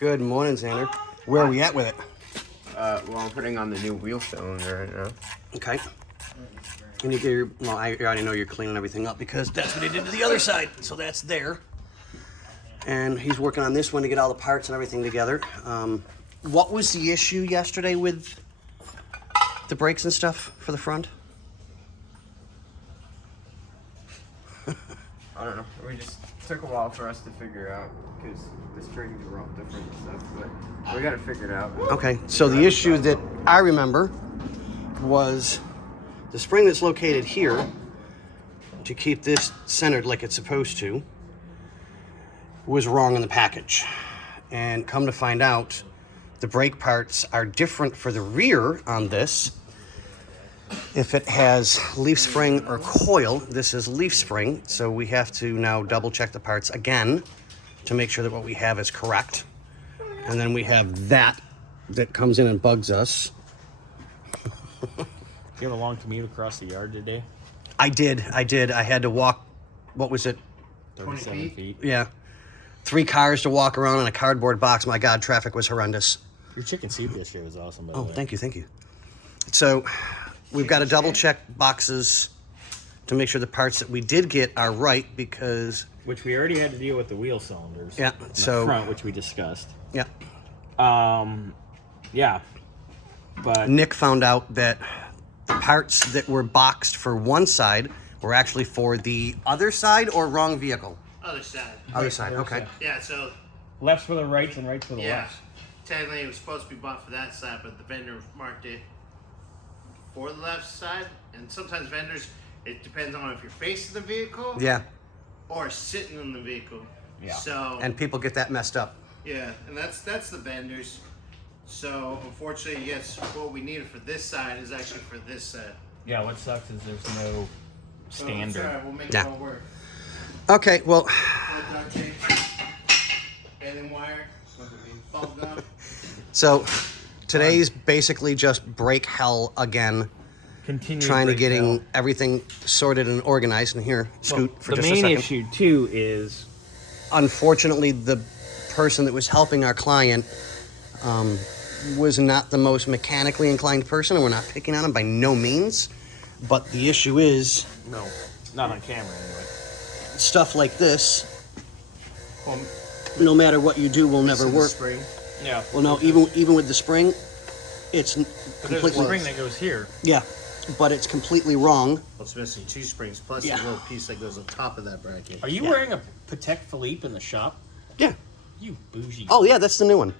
Good morning, Xander. Where are we at with it? Well, I'm putting on the new wheel cylinder right now. Okay. And you get your, well, I already know you're cleaning everything up because that's what he did to the other side. So that's there. And he's working on this one to get all the parts and everything together. What was the issue yesterday with the brakes and stuff for the front? I don't know. We just took a while for us to figure out because the strings were all different and stuff, but we got to figure it out. Okay, so the issue that I remember was the spring that's located here to keep this centered like it's supposed to was wrong in the package. And come to find out, the brake parts are different for the rear on this. If it has leaf spring or coil, this is leaf spring, so we have to now double check the parts again to make sure that what we have is correct. And then we have that comes in and bugs us. You have a long commute across the yard today? I did. I had to walk, what was it? 37 feet. Yeah. 3 cars to walk around in a cardboard box. My God, traffic was horrendous. Your chicken soup yesterday was awesome, by the way. Thank you. So we've got to double check boxes to make sure the parts that we did get are right because... Which we already had to deal with the wheel cylinders. Yeah, so... The front, which we discussed. Yeah. Yeah. But... Nick found out that the parts that were boxed for one side were actually for the other side or wrong vehicle? Other side. Other side, okay. Yeah, so Lefts for the rights and rights for the yeah, lefts. technically it was supposed to be bought for that side, but the vendor marked it for the left side. And sometimes vendors, it depends on if you're facing the vehicle Yeah, or sitting in the vehicle. Yeah. So and people get that messed up. yeah, and that's the vendors. So unfortunately, yes, what we needed for this side is actually for this side. Yeah, what sucks is there's no standard. So it's all right, we'll make Yeah. it all work. Okay, well, Duct tape, baling wire, bubble gum. so today's basically just brake hell again. Continue Trying to break getting down. everything sorted and organized. And here, Scoot, for the just a main second. issue too is Unfortunately, the person that was helping our client was not the most mechanically inclined person, and we're not picking on him by no means. But the issue is no, not on camera anyway. stuff like this. No matter what you do, will never work. Spring. Yeah. Well, no, even with the spring, it's But there's a completely spring that goes here. yeah, but it's completely wrong. Well, it's missing 2 springs plus Yeah. a little piece that goes on top of that bracket. Are you wearing a Patek Philippe in the shop? Yeah. You bougie. Oh yeah, that's the new one.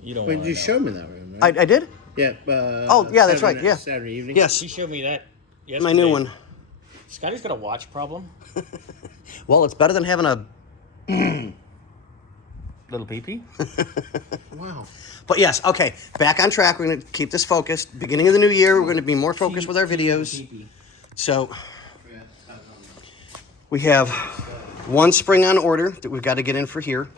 You don't Wait, want you to know. showed me that room, right? I did. Yeah. Oh, yeah, that's right, yeah. Saturday evening. Yes, He showed me that yesterday. my new one. Scotty's got a watch problem. Well, it's better than having a. Little peepee. Wow. But yes, okay, back on track. We're going to keep this focused. Beginning of the new year, we're going to be more focused with our videos. So we have one spring on order that we've got to get in for here.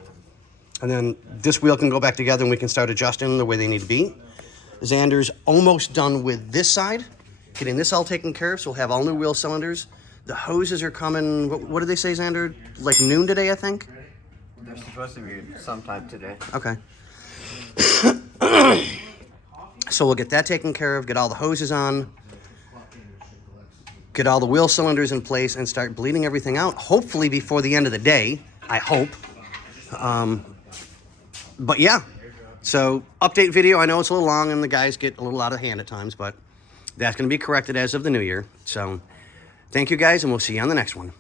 And then this wheel can go back together and we can start adjusting them the way they need to be. Xander's almost done with this side, getting this all taken care of, so we'll have all new wheel cylinders. The hoses are coming, what did they say, Xander? Like noon today, I think? They're supposed to be sometime today. Okay. So we'll get that taken care of, get all the hoses on, get all the wheel cylinders in place, and start bleeding everything out, hopefully before the end of the day, I hope. But yeah, so update video. I know it's a little long and the guys get a little out of hand at times, but that's going to be corrected as of the new year. So thank you guys, and we'll see you on the next one.